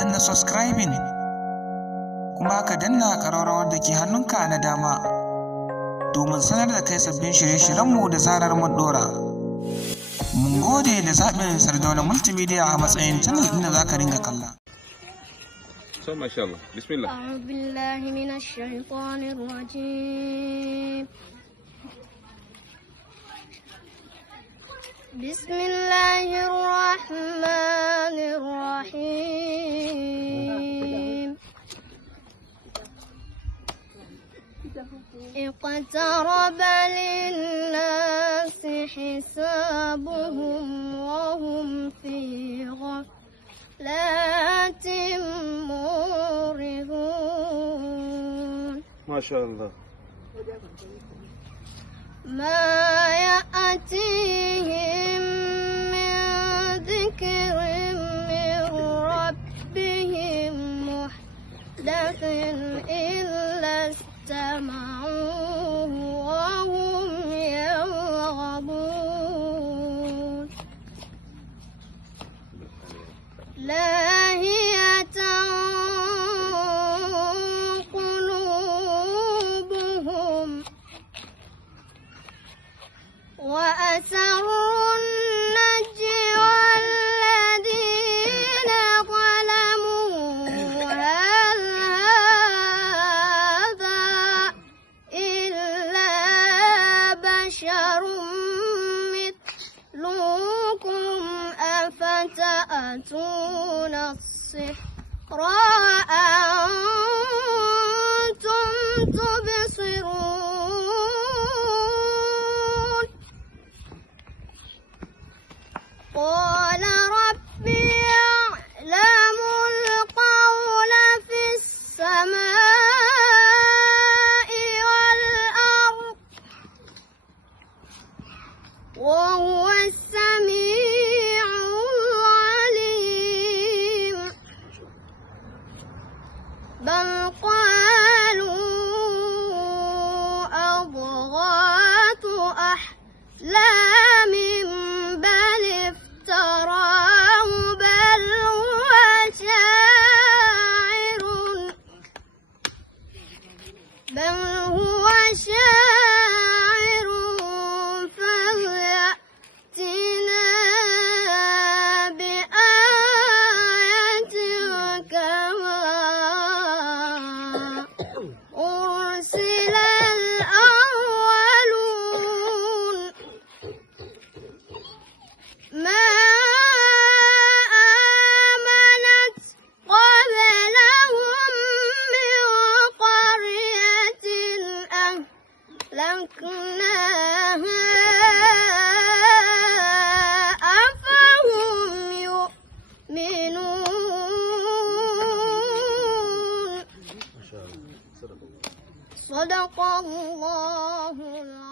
danna subscribing kuma ka danna ƙararrawar da ke hannunka na dama domin sanar da kai sabbin shirye-shiryenmu da zarar mun ɗora. Mun gode da zaɓin Sardauna Multimedia a matsayin channel ɗin da za ka dinga kalla. ما شاء الله. بسم الله. أعوذ بالله من الشيطان الرجيم. بسم الله الرحمن الرحيم. اقترب للناس حسابهم وهم في غفلة معرضون. ما شاء الله. ما يأتيهم من ذكر من ربهم محدث إلا استمعوه وهم يرغبون. لاهية قلوبهم وأسروا النجوى الذين ظلموا هل هذا إلا بشر مثلكم أفتأتون السحر وأنتم تبصرون. قال ربي يعلم القول في السماء والأرض وهو السميع العليم. بل قالوا أضغاث أحلام بل افتراه بل هو شاعر فليأتنا بآية كما أرسل الأولون. ما آمنت قبلهم من قرية أهلكناها أفهم يؤمنون. صدق الله العظيم.